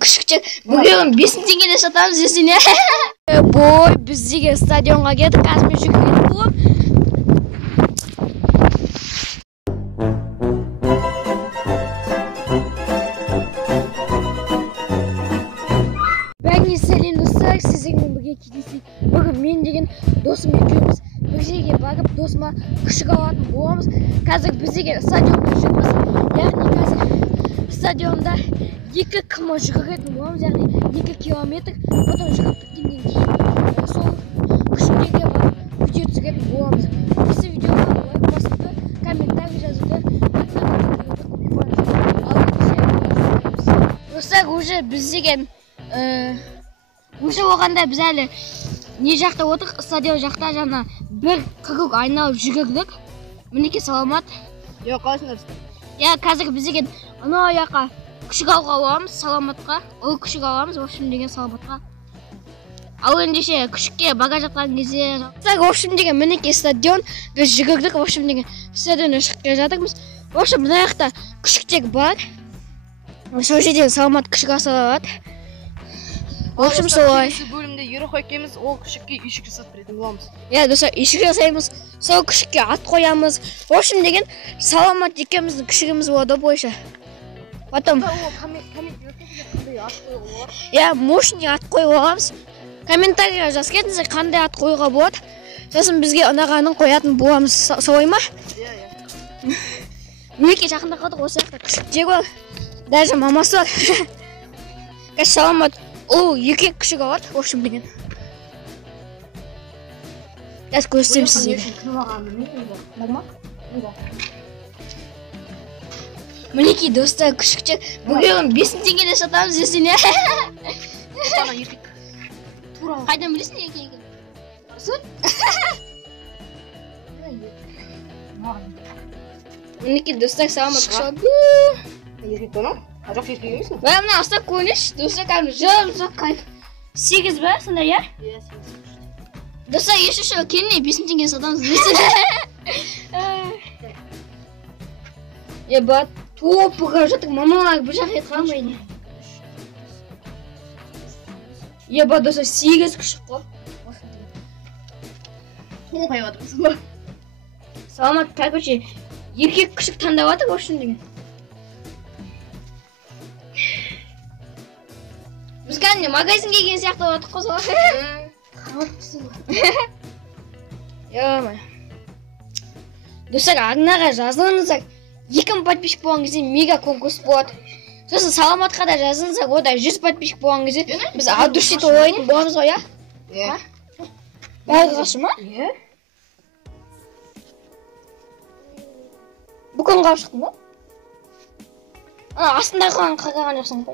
Küçükçe bugün 5 tengene satamiz desene. Boy bizga stadionga ketib qazmishik bu. Ben Selin dostlar sizinle birga keldik. Bugün men degan do'stim ikimiz bir yerga borib do'stimga qishga olib bo'lamiz. Hozir bizga stadionga chiqamiz. Ya'ni hozir stadionda 2 km yugurib bo'lamiz. Ya'ni 2 kilometr потом yugurib ketgandan keyin sol qishga borib video chekib bo'lamiz. Biz videoga like bosib, kommentar yozib, dostlar уже bizga o'sha vaqtda biz hali ne жақта o'tiq stadion жақта jana bir qirq aylanib yugurdik. Meniki salomat. Yo'q, qolsinlar. Ya hozir bizga ana yoqqa qishga olamiz salomatga. O qishga olamiz, o'shim degan salomatga. Al endi o'sha qishga bagaj olgan кезде, o'shim degan meniki stadion biz yugurdik, o'shim degan stadionga chiqib kelayotganmiz. O'sha bu yoqda qishchak bor. O'sha yerda salomat qishga oladi. O'shim solay. Bölümde yürü koyduğumuz o kışıkki üşük satırdım bulamız. Ya dostlar eshik yasaymiz, sol kishga at qo'yamiz. O'shim degan salomat ikkimizning kishigimiz bo'ldi bo'ysha. Потом ya moshinaga at qo'yib olamiz. Kommentariya yozasiz ketsa qanday at qo'yga bo'ladi. So'ng bizga unaqani qo'yatni bo'lamiz, so'yma. Meniki yaqinda qoldik o'sha yoqda kishik bor. Даже mamasi bor. Salomat o 2 kishiga oladi, o'shim degan. Gaz ko'rsatayım sizga. Meniki do'stlar kushukcha bugün 5 tengene satamiz desene. Bana yürük. Qaydan bilasan ekan? Sut. Meniki do'stlar salomat qilishadi. Yürük bana. Acaba yürüyor musun? Ben bunu asla konuş. Do'stlar kalmış. Çok kayıp. 8 be sana ya. Dostlar yaşasın kendini 5 tengene satamiz desene. Ya bak topu qarşıtıq mamalar bıçaq etqanmaydı. Ya bak dostlar 8 kişi qo'y. Kim koyuyordu bu? Salomat korоче 2 kişi tandavatı o'shim degan. Biz qanday magazinga kelgan siyoqda o'tib qolsak. Yo'q. Dostlar, agnaga жазылыңыздар. 2 подписчик болған кезде мега конкурс болады. Сосын саламатқа да жазылыңыздар, ода 100 подписчик болған кезде біз от души тойлайтын боламыз ғой, я? Иә. Бәрі қарсы ма? Иә. Бүгін қалып шықтың ба? Астында қағаған жоқсың ба?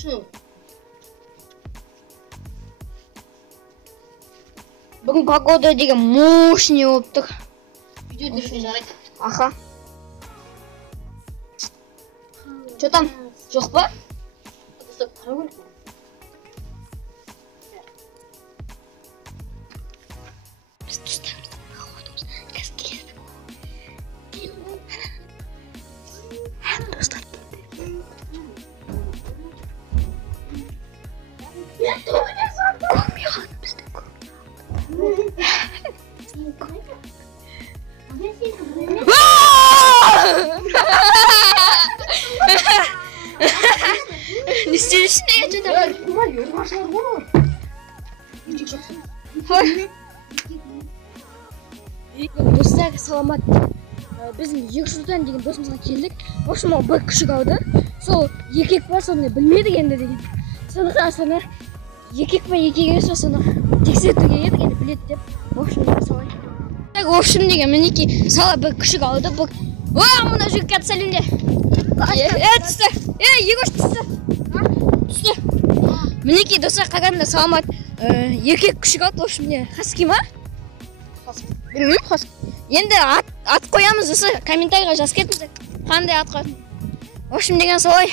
Şu. Бүгін погода деген мощный болып тұр. Video düşün жарайды. Аха. Что там? Жоқ па? Dostlar, para var mı? Біз достарымыздың погодамыз қазір келеді. Достар келді. Көрмей қалды бізді. Не істейсің не жетеді? Kumar yiyor, maşallah olur. Yiyecek çoksun. Dostlar саламат. Біздің Ерсұлтан деген досымызға келдік. Общем, ол бір күшік алды. Сол еркек бар, соны білмедік енді деген. Сондықтан соны еркек па еркек емес па соны тексерту керек енді біледі деп. Общем, солай. Общем деген мінекей сала бір күшік алды. Мына жігітке сәлемде. Түсті. Егош түсті. Түсті. Мінекей достар қарағанда саламат еркек күшік алды. Общем, не хаски ма? Білмеймін, хаски. Енді ат қоямыз осы комментарийға жазып кетіңіздер. Қандай ат қоятын. Общем деген солай.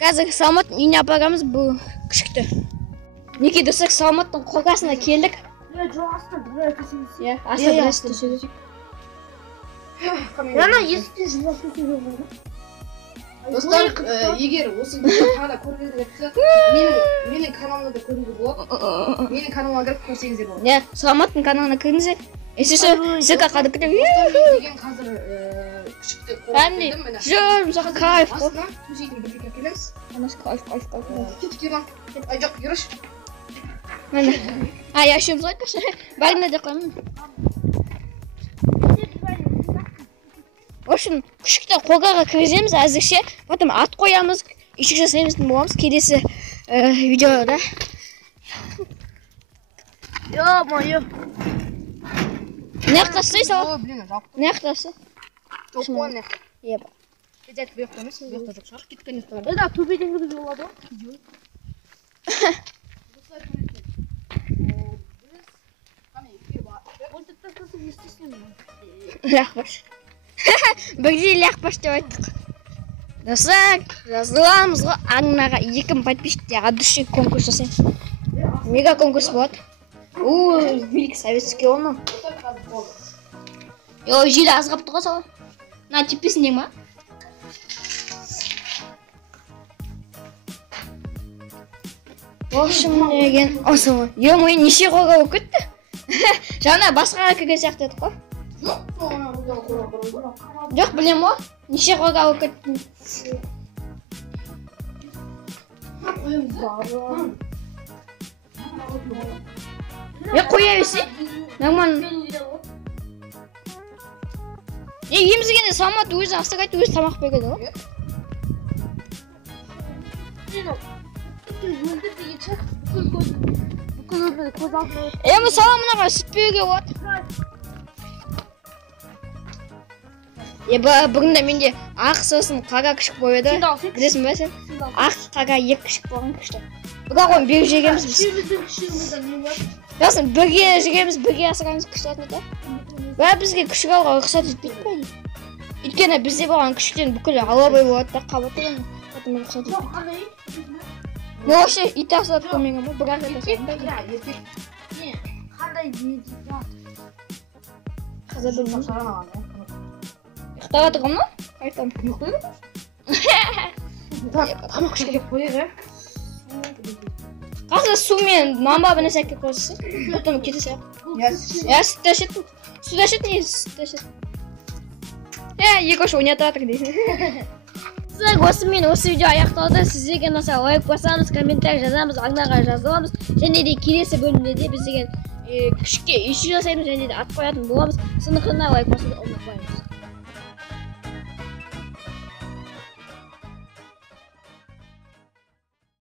Қазір саламат үйіне апарамыз бұл күшікті. Мінекей достар саламаттың қорғасына келдік. Ана есікте жылап кетуге болады. достар, егер осы видео тағы да көргіңіз келсе, менің каналымда да көруге болады. Менің каналыма кіріп көрсеңіздер болады. иә саламаттың каналына кіріңіздер есесі ЗК қадып кетемін Деген қазір күшікті кәдімгідей көріп міне. жүр мысалға кайф қой Астына төсейтін бірдеңе әкелеміз. анасы кайф Кетіп келем. Ай жоқ, жүріш. міне яшуымыз ғой кәші бәріне де қоймын в общем күшікті қолғаға кіргіземіз әзірше потом ат қоямыз үйшік жасаймыз боламыз келесі видеода ё-моё мына жақта істей сал Блин, жауап. мына жақта істе Жоқ қой мына. иә Кетеді бұл жақта емес, бұл жақта жоқ шығар. Кеткен жақта бар. да төбеден кіргізуге болады лақпаш бірдей лақпаш деп айттық достар жазыламыз ғой арнаға 2000 подписчиктер от души конкурс жасаймыз мега конкурс болады великий советский оны ой жел аз қалыпты ғой сол мына теппесін ма в общем деген осы ғой ё-моё неше қойға болып кетті жаңа басқаға кірген сияқты едік қой жоқ білем ғой неше қойға болып кетті қоя берсе нормально емізгенде саламат өзі асық айтты өзі тамақ береді ғой мысалы мынаға сүт беруге болады бүгінде менде ақ сосын қара күшік бояды білесің ба сен ақ қара екі күшік болған күшті бірақ оны беріп жегенбіз біз жасын бірге жегенбіз бірге асырамыз күшік да бізге күшік алуға рұқсат етпейді ғой өйткені бізде болған күшіктен бүкіл алабай болады да қабаты рұқсат етпейді мен вообще ит асырап көрмеген ғой бірақ қандай қазір білмеймін ұйықтап жатыр ғой қайтам Тамақ ішкелеп қойды. қазір сумен мама бір нәрсе әкеліп қойсың потом кете сияқты иә сүтті ішетін суды ішетін сүтті ішетін екеуі ойнатып жатыр дейсің осымен осы видео аяқталды сіздерге ұнаса лайк басамыз комментарий жазамыз арнаға жазыламыз және де келесі бөлімде біз деген күшікке үйшік жасаймыз және де ат қоятын боламыз сондықтан лайк басуды ұмытпаймыз